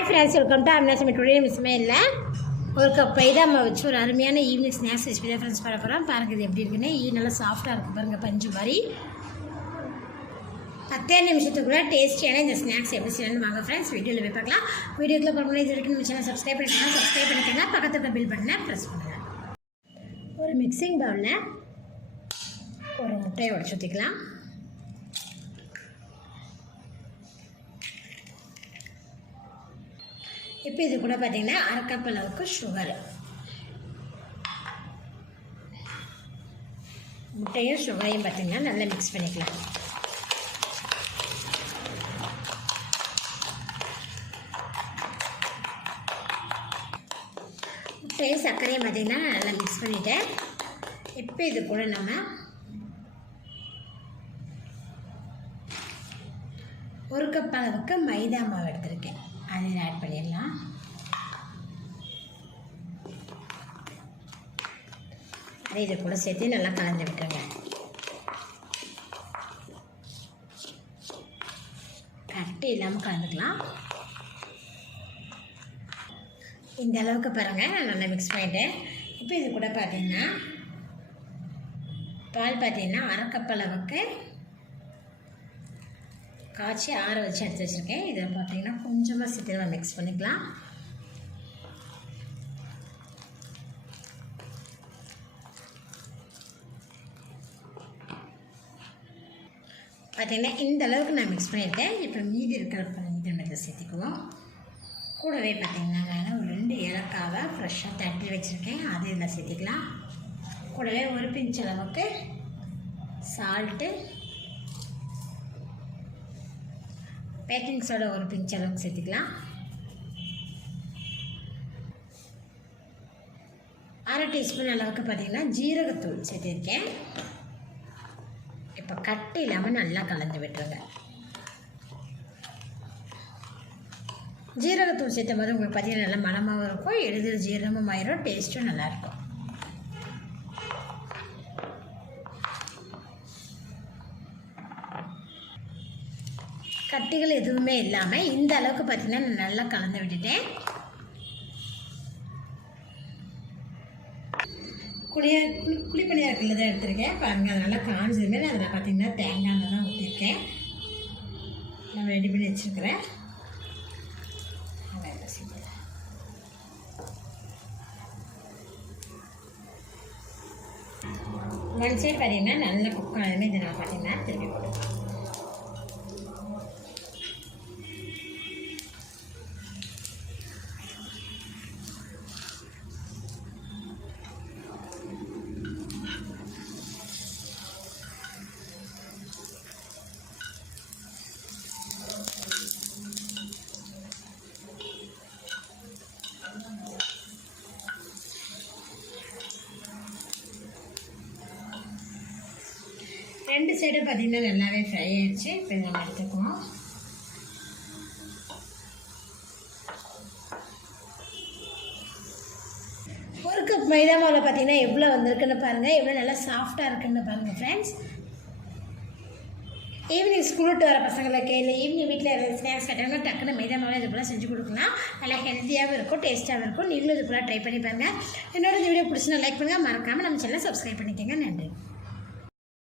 Hi friends welcome to அம்னா சமையல் today மிஸ்மே இல்லை ஒரு கப் பைதாமா வச்சு ஒரு அருமையான ஈவினிங் ஸ்நாக்ஸ் ரெசிபி தான் ஃப்ரெண்ட்ஸ் பண்ண போகிறோம் பாருங்க இது எப்படி இருக்குன்னு. ஈ நல்லா சாஃப்டாக இருக்குது பாருங்கள் பஞ்சு மாதிரி. பத்தே நிமிஷத்துக்குள்ளே டேஸ்டியான இந்த ஸ்நாக்ஸ் எப்படி செய்யணும்னு வாங்க ஃப்ரெண்ட்ஸ் வீடியோவில் போய் பார்க்கலாம். வீடியோக்குள்ள பார்க்கணும் இது வரைக்கும் சேனல் சப்ஸ்கிரைப் பண்ணிக்கலாம் சப்ஸ்கிரைப் பண்ணிக்கோங்க. பக்கத்தில் பில் பண்ண ப்ரெஸ் பண்ணுங்கள் ஒரு மிக்சிங் பவுலில் ஒரு முட்டையை உடச்சு ஊற்றிக்கலாம் இப்போ இது கூட பார்த்தீங்கன்னா அரை கப் அளவுக்கு சுகர் முட்டையும் சுகரையும் பார்த்தீங்கன்னா நல்லா மிக்ஸ் பண்ணிக்கலாம். முட்டையும் சர்க்கரையும் பார்த்தீங்கன்னா நல்லா மிக்ஸ் பண்ணிவிட்டேன் இப்போ இது கூட நம்ம ஒரு கப் அளவுக்கு மைதா மாவு எடுத்திருக்கேன். அதையும் ஆட் பண்ணிடலாம். அதை இதை கூட சேர்த்து நல்லா கலந்து விட்டுருங்க. கரெக்டு இல்லாமல் கலந்துக்கலாம். இந்த அளவுக்கு பாருங்கள் நான் நல்லா மிக்ஸ் பண்ணிட்டேன். இப்போ இது கூட பார்த்தீங்கன்னா பால் பார்த்தீங்கன்னா அரை கப் அளவுக்கு காய்ச்சி ஆற வச்சு எடுத்து வச்சுருக்கேன். இதில் பார்த்தீங்கன்னா கொஞ்சமாக சித்திரமா மிக்ஸ் பண்ணிக்கலாம். பார்த்தீங்கன்னா இந்த அளவுக்கு நான் மிக்ஸ் பண்ணியிருக்கேன். இப்போ மீதி இருக்கிற இது நம்ம சேர்த்துக்குவோம். கூடவே பார்த்தீங்கன்னா நான் ஒரு ரெண்டு ஏலக்காவை ஃப்ரெஷ்ஷாக தட்டி வச்சுருக்கேன். அது இதில் சேர்த்திக்கலாம். கூடவே ஒரு பிஞ்ச் அளவுக்கு சால்ட்டு பேக்கிங் சோடா ஒரு பிஞ்ச் அளவுக்கு சேர்த்துக்கலாம். அரை டீஸ்பூன் அளவுக்கு பார்த்தீங்கன்னா ஜீரகத்தூள் சேர்த்திருக்கேன். இப்போ கட்டு இல்லாமல் நல்லா கலந்து விட்டுருங்க. ஜீரகத்தூள் சேர்த்த போது உங்களுக்கு பார்த்தீங்கன்னா நல்லா மனமாகவும் இருக்கும். எளிதில் ஜீரணமும் ஆயிரும் டேஸ்ட்டும் நல்லாயிருக்கும் கட்டிகள் எதுவுமே இல்லாமல் இந்த அளவுக்கு பார்த்தீங்கன்னா நான் நல்லா கலந்து விட்டுட்டேன். குளிய குளி குழிப்பணியாரத்தில் தான் எடுத்திருக்கேன். பாருங்கள் அது நல்லா காஞ்சதுமே அதில் பார்த்தீங்கன்னா தேங்காய் தான் ஊற்றிருக்கேன் நான் ரெடி பண்ணி வச்சுருக்கிறேன். அதை ஒன் சைடு பார்த்தீங்கன்னா நல்ல குக் ஆனதுமே இதை நான் பார்த்தீங்கன்னா திருப்பி ரெண்டு சைடும் பார்த்தீங்கன்னா நல்லாவே ஃப்ரை ஆயிடுச்சு இப்போ நம்ம எடுத்துக்குவோம். ஒரு கப் மைதா மாவில் பார்த்தீங்கன்னா எவ்வளோ வந்திருக்குன்னு பாருங்கள் எவ்வளோ நல்லா சாஃப்டாக இருக்குன்னு பாருங்கள் ஃப்ரெண்ட்ஸ் ஈவினிங் ஸ்கூல் விட்டு வர பசங்களுக்கு இல்லை ஈவினிங் வீட்டில் ஸ்நாக்ஸ் கட்டாங்கன்னா டக்குன்னு மைதா மாவில் இது போல் செஞ்சு கொடுக்கலாம். நல்லா ஹெல்த்தியாகவும் இருக்கும் டேஸ்ட்டாகவும் இருக்கும். நீங்களும் இது போல் ட்ரை பண்ணி பாருங்கள் என்னோட இந்த வீடியோ பிடிச்சினா லைக் பண்ணுங்கள் மறக்காமல் நம்ம சேனலை சப்ஸ்கிரைப் பண்ணிக்கோங்க. நன்றி.